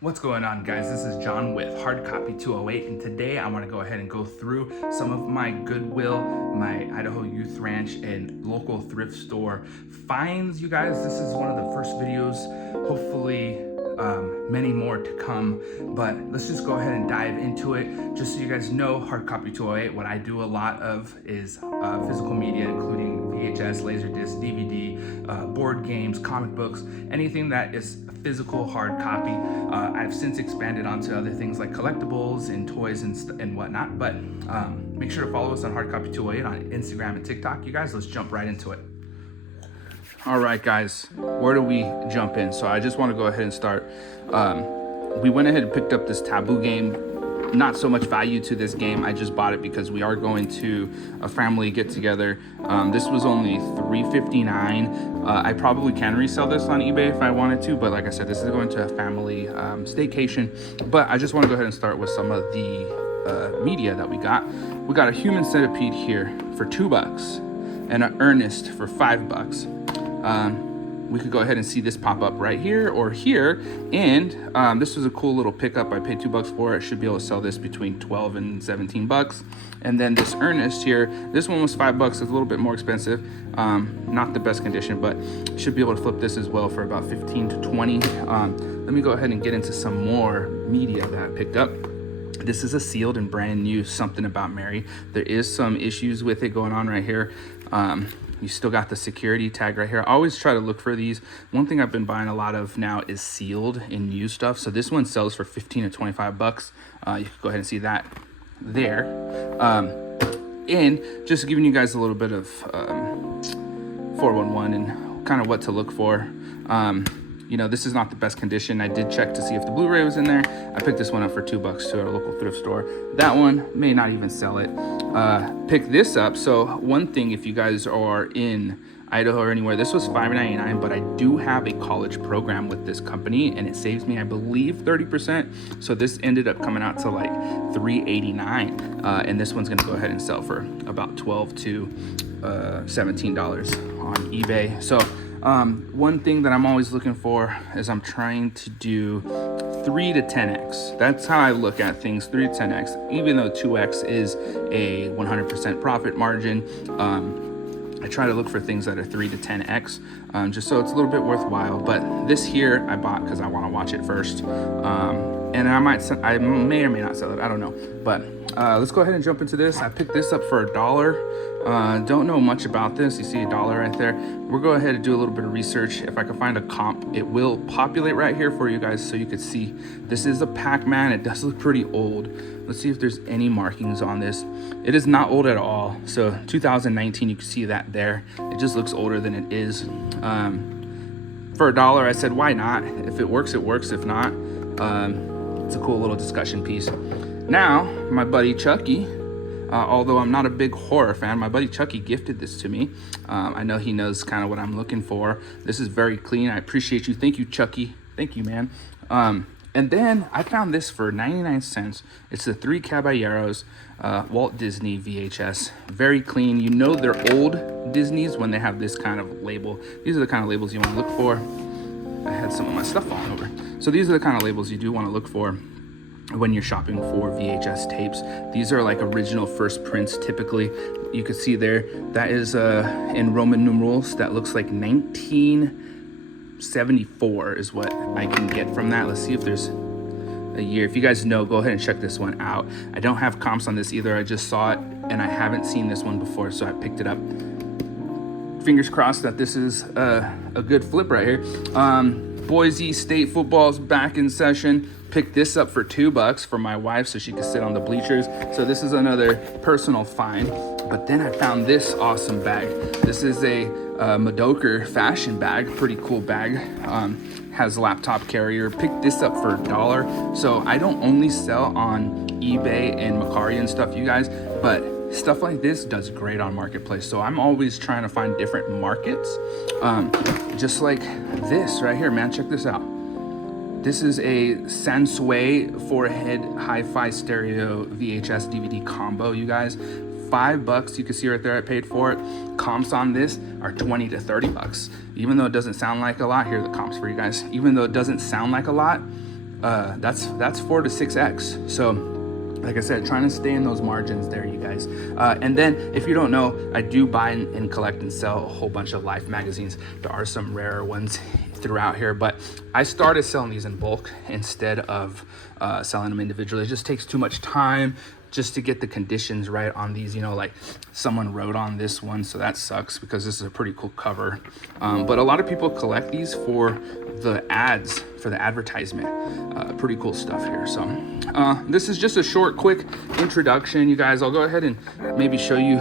What's going on, guys? This is John with Hard Copy 208, and today I want to go ahead and go through some of my Goodwill, my Idaho Youth Ranch, and local thrift store finds. You guys, this is one of the first videos, hopefully many more to come, but let's just go ahead and dive into it. Just so you guys know, Hard Copy 208, what I do a lot of is physical media, including VHS, Laserdisc, DVD, board games, comic books, anything that is physical hard copy. I've since expanded onto other things like collectibles and toys and whatnot, but make sure to follow us on Hard Copy 208 on Instagram and TikTok. You guys, let's jump right into it. All right, guys, where do we jump in? So I just want to go ahead and start. We went ahead and picked up this Taboo game. Not so much value to this game. I just bought it because we are going to a family get together. This was only $3.59. I probably can resell this on eBay if I wanted to, but like I said, this is going to a family staycation. But I just want to go ahead and start with some of the media that we got. We got a human centipede here for $2 and an Ernest for $5. We could go ahead and see this pop up right here or here. And this was a cool little pickup. I paid $2 for it. Should be able to sell this between 12 and 17 bucks. And then this Ernest here, this one was $5. It's a little bit more expensive. Not the best condition, but should be able to flip this as well for about 15 to 20. Let me go ahead and get into some more media that I picked up. This is a sealed and brand new Something About Mary. There is some issues with it going on right here. You still got the security tag right here. I always try to look for these. One thing I've been buying a lot of now is sealed and new stuff. So this one sells for 15 to 25 bucks. You can go ahead and see that there. And just giving you guys a little bit of 411 and kind of what to look for. You know, this is not the best condition. I did check to see if the Blu-ray was in there. I picked this one up for $2 to our local thrift store. That one may not even sell it. Pick this up. So one thing, if you guys are in Idaho or anywhere, this was $5.99, but I do have a college program with this company and it saves me, I believe, 30%. So this ended up coming out to like $3.89. And this one's gonna go ahead and sell for about $12 to $17 on eBay. So one thing that I'm always looking for is I'm trying to do 3 to 10x. That's how I look at things, 3 to 10x. Even though 2x is a 100% profit margin, I try to look for things that are 3 to 10x, just so it's a little bit worthwhile. But this here I bought because I want to watch it first, and I may or may not sell it. I don't know. But let's go ahead and jump into this. I picked this up for $1. Don't know much about this. You see $1 right there. We'll go ahead and do a little bit of research. If I can find a comp, it will populate right here for you guys so you could see. This is a Pac-Man. It does look pretty old. Let's see if there's any markings on this. It is not old at all. So 2019, you can see that there. It just looks older than it is. For $1, I said, why not? If it works, it works. If not, it's a cool little discussion piece. Now, my buddy Chucky, although I'm not a big horror fan, my buddy Chucky gifted this to me. I know he knows kind of what I'm looking for. This is very clean. I appreciate you. Thank you, Chucky. Thank you, man. And then I found this for 99 cents. It's the Three Caballeros Walt Disney VHS. Very clean. You know they're old Disneys when they have this kind of label. These are the kind of labels you want to look for. I had some of my stuff falling over. So these are the kind of labels you do want to look for when you're shopping for VHS tapes. These are like original first prints typically. You can see there, that is in Roman numerals. That looks like 1974 is what I can get from that. Let's see if there's a year. If you guys know, go ahead and check this one out. I don't have comps on this either. I just saw it and I haven't seen this one before, so I picked it up. Fingers crossed that this is a good flip right here. Boise State football's back in session. Picked this up for $2 for my wife so she could sit on the bleachers. So this is another personal find. But then I found this awesome bag. This is a Madoker fashion bag, pretty cool bag. Has laptop carrier. Picked this up for $1. So I don't only sell on eBay and Macari and stuff, you guys, but stuff like this does great on Marketplace. So I'm always trying to find different markets. Just like this right here, man, check this out. This is a Sansui 4-head hi-fi stereo VHS DVD combo, you guys. $5, you can see right there I paid for it. Comps on this are 20 to 30 bucks. Even though it doesn't sound like a lot, here are the comps for you guys. Even though it doesn't sound like a lot, that's 4 to 6x. So like I said, trying to stay in those margins there, you guys. And then if you don't know, I do buy and collect and sell a whole bunch of Life magazines. There are some rarer ones throughout here, but I started selling these in bulk instead of selling them individually. It just takes too much time just to get the conditions right on these. You know, like someone wrote on this one, so that sucks because this is a pretty cool cover. But a lot of people collect these for the ads, for the advertisement. Pretty cool stuff here. So this is just a short, quick introduction, you guys. I'll go ahead and maybe show you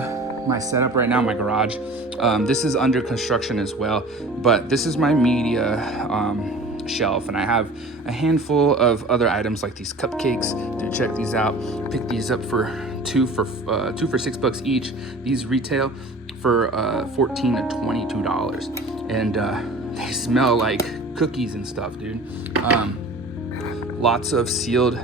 my setup right now, my garage. This is under construction as well, but this is my media shelf, and I have a handful of other items like these cupcakes. Dude, check these out. I picked these up for two for $6 each. These retail for $14 to $22, and they smell like cookies and stuff, dude. Lots of sealed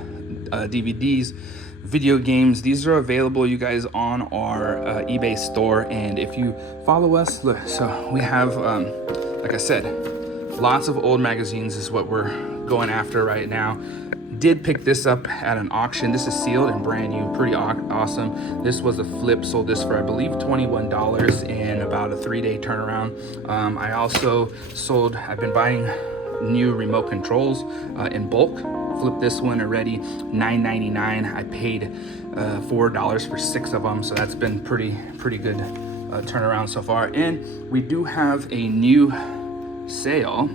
DVDs, video games. These are available, you guys, on our eBay store. And if you follow us, look, so we have, like I said, lots of old magazines is what we're going after right now. Did pick this up at an auction. This is sealed and brand new, pretty awesome. This was a flip, sold this for I believe $21 in about a 3-day turnaround. I also sold, I've been buying new remote controls in bulk. Flipped this one already, $9.99. I paid $4 for 6 of them, so that's been pretty good turnaround so far. And we do have a new sale.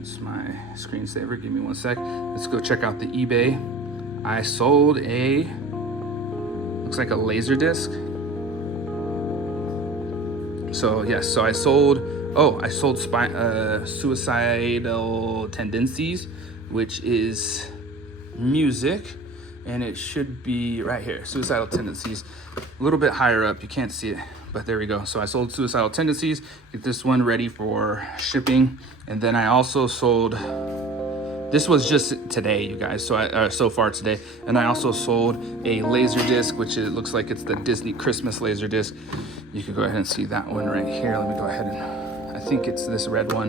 It's my screensaver, give me 1 sec. Let's go check out the eBay. I sold a, looks like a laser disc. So yes, so I sold Suicidal Tendencies, which is music, and it should be right here, Suicidal Tendencies. A little bit higher up, you can't see it, but there we go. So I sold Suicidal Tendencies, get this one ready for shipping. And then I also sold, this was just today, you guys, so far today. And I also sold a laser disc, which it looks like it's the Disney Christmas laser disc. You can go ahead and see that one right here. Let me go ahead and, I think it's this red one.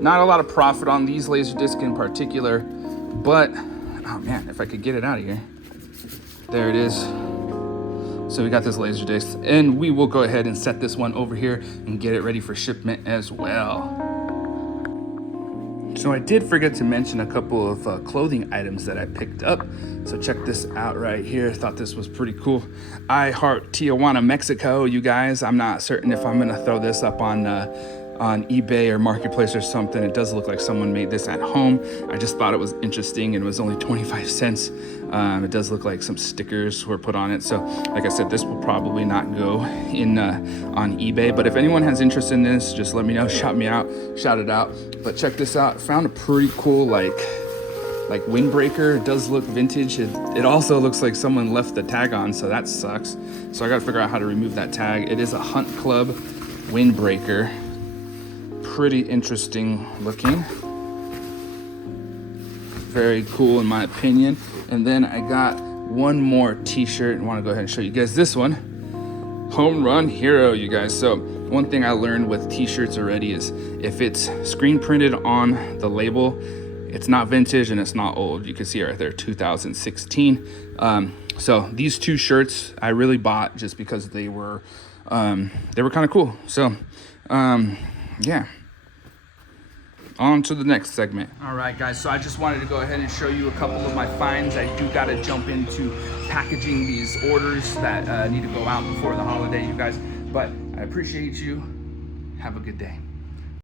Not a lot of profit on these laser discs in particular, but oh man, if I could get it out of here. There it is. So we got this laser disc, and we will go ahead and set this one over here and get it ready for shipment as well. So I did forget to mention a couple of clothing items that I picked up. So check this out right here. Thought this was pretty cool. I heart Tijuana, Mexico, you guys. I'm not certain if I'm gonna throw this up on eBay or Marketplace or something. It does look like someone made this at home. I just thought it was interesting, and it was only 25 cents. It does look like some stickers were put on it. So like I said, this will probably not go in on eBay, but if anyone has interest in this, just let me know, shout it out. But check this out. Found a pretty cool like windbreaker. It does look vintage. It also looks like someone left the tag on, so that sucks. So I gotta figure out how to remove that tag. It is a Hunt Club windbreaker. Pretty interesting looking. Very cool in my opinion. And then I got one more t-shirt and want to go ahead and show you guys this one. Home Run Hero, you guys. So one thing I learned with t-shirts already is if it's screen printed on the label, it's not vintage and it's not old. You can see it right there, 2016. So these two shirts I really bought just because they were kind of cool. So yeah. On to the next segment. All right, guys, so I just wanted to go ahead and show you a couple of my finds. I do got to jump into packaging these orders that need to go out before the holiday, you guys. But I appreciate you. Have a good day.